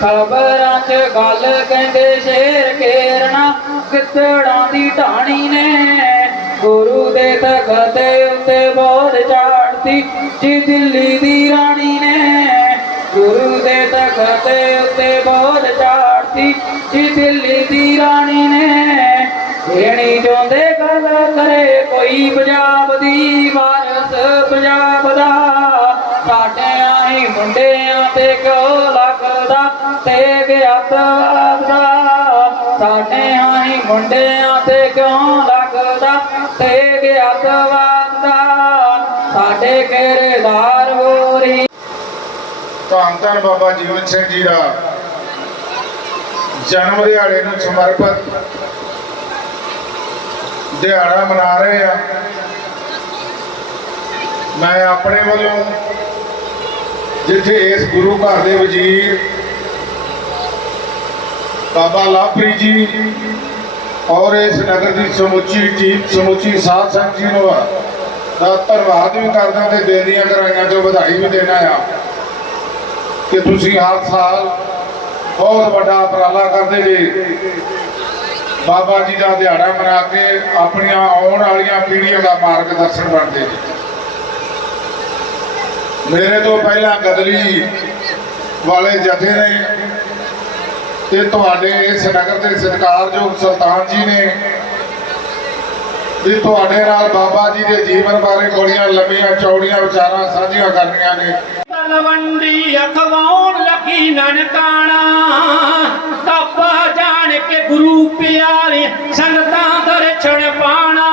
ਖਬਰਾਂ 'ਚ ਗੱਲ ਕਹਿੰਦੇ ਸ਼ੇਰ ਕੇਰਣਾ ਕਿੱਤੜਾਂ ਦੀ ਢਾਣੀ ਨੇ। ਗੁਰੂ ਦੇ ਤਖਤ ਉੱਤੇ ਬੋਧ ਚਾੜਤੀ ਜੀ ਦਿੱਲੀ ਦੀ ਰਾਣੀ ਨੇ। ਗੁਰੂ ਦੇ ਤਖਤ ਉੱਤੇ ਬੋਧ ਚਾੜਤੀ ਜੀ ਮੁੰਡਿਆਂ ਤੇ ਕਿਉਂ ਲੱਗਦਾ? ਤੇਗ ਅੱਤਵਾਦ ਸਾਡੇ ਕਿਰਦਾਰ ਹੋਰੀ। ਧੰਨ ਧੰਨ ਬਾਬਾ ਜੀਵਨ ਸਿੰਘ ਜੀ ਦਾ ਜਨਮ ਦਿਹਾੜੇ ਨੂੰ ਸਮਰਪਿਤ ਦਿਹਾੜਾ ਮਨਾ ਰਹੇ ਆ ਮੈਂ ਆਪਣੇ ਵੱਲੋਂ ਜਿੱਥੇ ਇਸ ਗੁਰੂ ਘਰ ਦੇ ਵਜ਼ੀਰ ਬਾਬਾ ਲਾਪਰੀ ਜੀ ਔਰ ਇਸ ਨਗਰ ਦੀ ਸਮੁੱਚੀ ਟੀਮ, ਸਮੁੱਚੀ ਸਾਧ ਸੰਗਤ ਜੀ ਨੂੰ ਦਾ ਧੰਨਵਾਦ ਵੀ ਕਰਦਾ ਤੇ ਦਿਲ ਦੀਆਂ ਗਹਿਰਾਈਆਂ ਤੋਂ ਵਧਾਈ ਵੀ ਦੇਣਾ ਆ ਕਿ ਤੁਸੀਂ ਹਰ ਸਾਲ ਬਹੁਤ ਵੱਡਾ ਉਪਰਾਲਾ ਕਰਦੇ ਜੀ। ਬਾਬਾ ਜੀ ਦਾ ਦਿਹਾੜਾ ਮਨਾ ਕੇ ਆਪਣੀਆਂ ਆਉਣ ਵਾਲੀਆਂ ਪੀੜ੍ਹੀਆਂ ਦਾ ਮਾਰਗਦਰਸ਼ਨ ਬਣਦੇ ਜੀ ਮੇਰੇ ਤੋਂ ਪਹਿਲਾਂ ਗਦਲੀ ਵਾਲੇ ਜਥੇ ਨੇ ਤੇ ਤੁਹਾਡੇ ਇਸ ਨਗਰ ਦੇ ਸਤਿਕਾਰਯੋਗ ਸੁਲਤਾਨ ਜੀ ਨੇ ਵੀ ਤੁਹਾਡੇ ਨਾਲ ਬਾਬਾ ਜੀ ਦੇ ਜੀਵਨ ਬਾਰੇ ਬੜੀਆਂ ਲੰਮੀਆਂ ਚੌੜੀਆਂ ਵਿਚਾਰਾਂ ਸਾਂਝੀਆਂ ਕਰਨੀਆਂ ਨੇ। ਤਲਵੰਡੀ ਅਖਵਾਉਣ ਲੱਗੀ ਨਨਕਾਣਾ ਕਾਪਾ ਜਾਣ ਕੇ ਗੁਰੂ ਪਿਆਰੇ ਸੰਗਤਾਂ ਦਰਸ਼ਨ ਪਾਣਾ।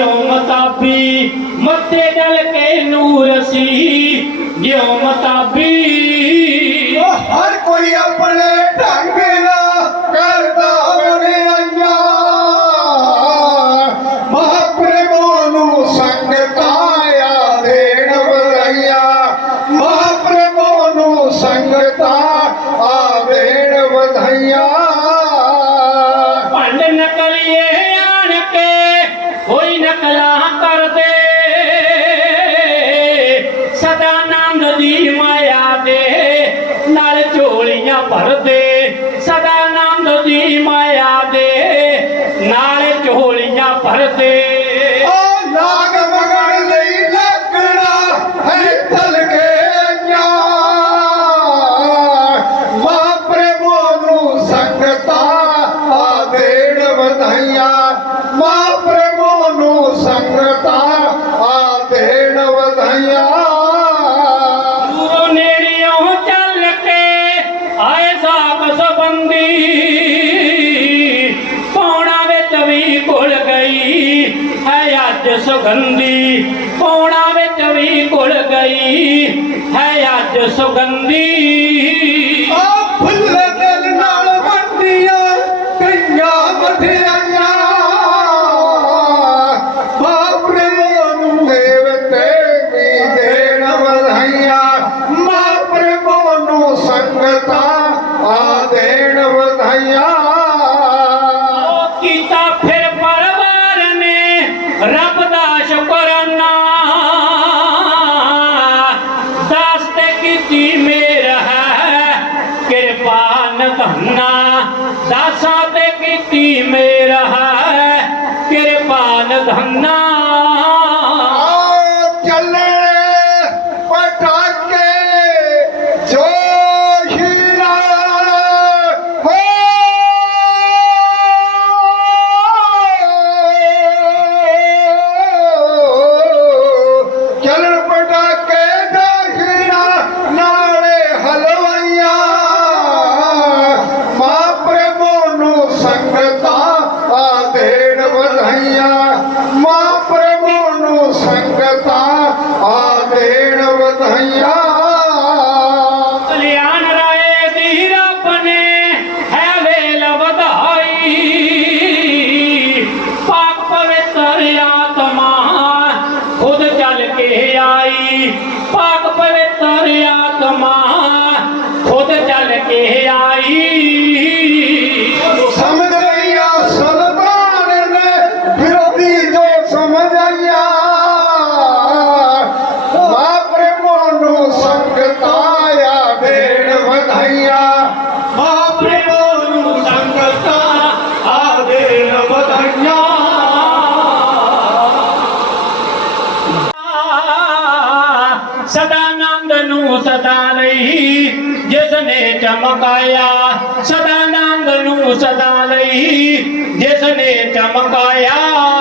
ਜਿਉ ਮਤਾਬੀ ਮੱਤੇ ਨਾਲ ਕੇ ਨੂਰ ਸੀ ਜਿਉ ਮਤਾਬੀ para Deus. ਸੁਗੰਧੀ ਪੌਣਾ ਵਿੱਚ ਵੀ ਘੁਲ ਗਈ ਹੈ ਅੱਜ ਸੁਗੰਧੀ। मोती में रहा है कृपान धन्ना Thank you. સદાનંદનું સદા રહી જેસને ચમકાયા સદાનંદનું સદા રહી જેસને ચમકાયા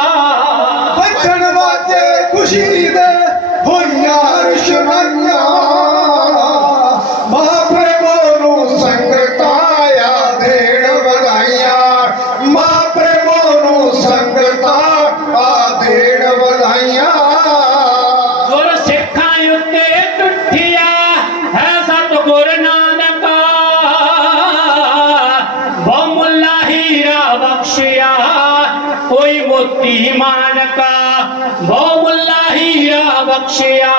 ਬਖਸ਼ਿਆ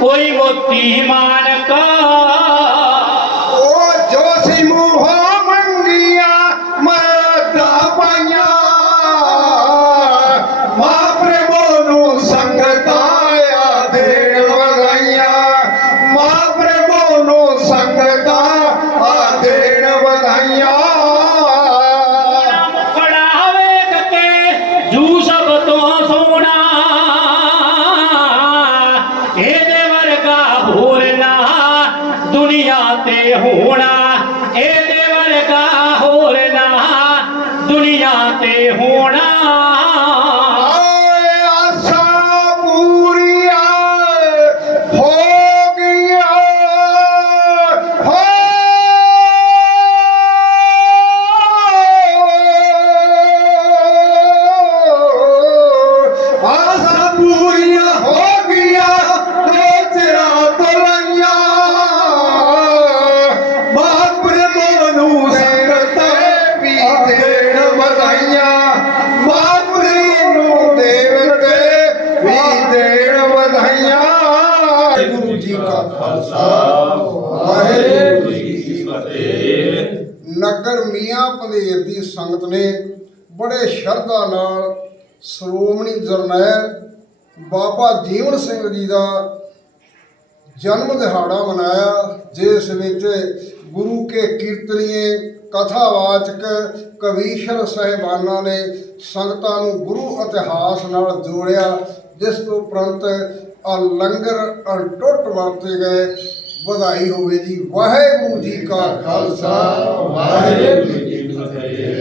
ਕੋਈ ਮੋਤੀ ਮਾਨ ਕਾ ਤੇ ਹੋਣਾ ਇਹਦੇ ਵਰਗਾ ਹੋਰ ਨਾ ਦੁਨੀਆ ਤੇ ਹੋਣਾ। ਸੰਗਤ ਨੇ ਬੜੇ ਸ਼ਰਧਾ ਨਾਲ ਸ਼੍ਰੋਮਣੀ ਜਰਨੈਲ ਬਾਬਾ ਜੀਵਨ ਸਿੰਘ ਜੀ ਦਾ ਜਨਮ ਦਿਹਾੜਾ ਮਨਾਇਆ, ਜਿਸ ਵਿੱਚ ਗੁਰੂ ਕੇ ਕੀਰਤਨੀਏ, ਕਥਾਵਾਚਕ, ਕਵੀਸ਼ਰ ਸਹਿਬਾਨਾਂ ਨੇ ਸੰਗਤਾਂ ਨੂੰ ਗੁਰੂ ਇਤਿਹਾਸ ਨਾਲ ਜੋੜਿਆ, ਜਿਸ ਤੋਂ ਉਪਰੰਤ ਆ ਲੰਗਰ ਅਟੁੱਟ ਵਰਤੇ ਗਏ। ਵਧਾਈ ਹੋਵੇ ਜੀ। ਵਾਹਿਗੁਰੂ ਜੀ ਕਾ ਖਾਲਸਾ। ਵਾਹਿਗੁਰੂ ਜੀ ਕੀ ਫਤਿਹ।